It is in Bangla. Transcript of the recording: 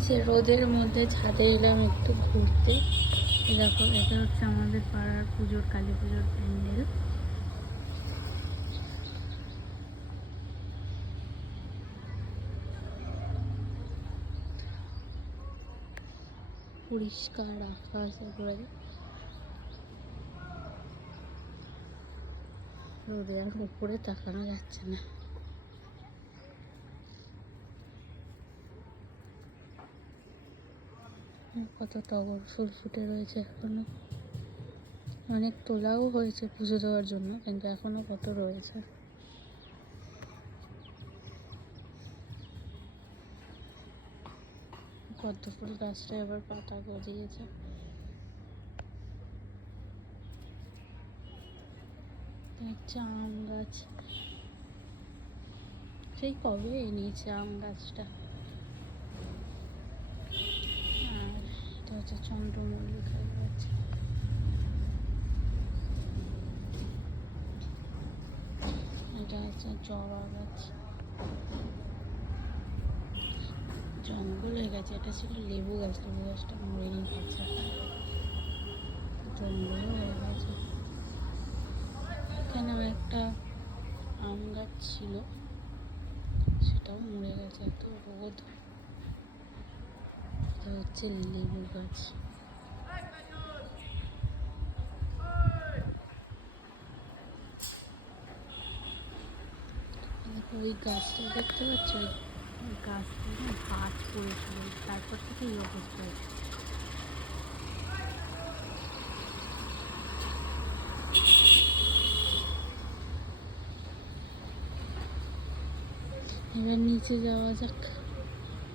যে রোদের মধ্যে ছাদে এলাম একটু ঘুরতে। দেখো, এটা হচ্ছে আমাদের পাড়ার পুজোর, কালী পুজোর প্যান্ডেল। পরিষ্কার আকাশ একবারে। রোদে আর উপরে তাকানো যাচ্ছে না। কত টগর ফুল ফুটে রয়েছে এখনও। অনেক তোলাও হয়েছে পুজো দেওয়ার জন্য, কিন্তু এখনও কত রয়েছে। পদ্ম ফুল গাছটা এবার পাতা গজিয়েছে। আম গাছ। সেই কবে এনেছে আম গাছটা আর এটা হচ্ছে চন্দ্রমল্লিকা গাছ এটা হচ্ছে জবা গাছ জঙ্গল হয়ে গেছে, এটা ছিল লেবু গাছ, লেবু গাছটা মরেনি গেছে জঙ্গল হয়ে গেছে। এখানেও একটা আম গাছ ছিল, সেটাও মরে গেছে, এত রোদ। হচ্ছে লেবু গাছ দেখো ওই গাছটা দেখতে পাচ্ছ? গাছটা না গাছ পড়েছিল তারপর থেকে এই অবস্থা হয়েছে। এবার নিচে যাওয়া যাক।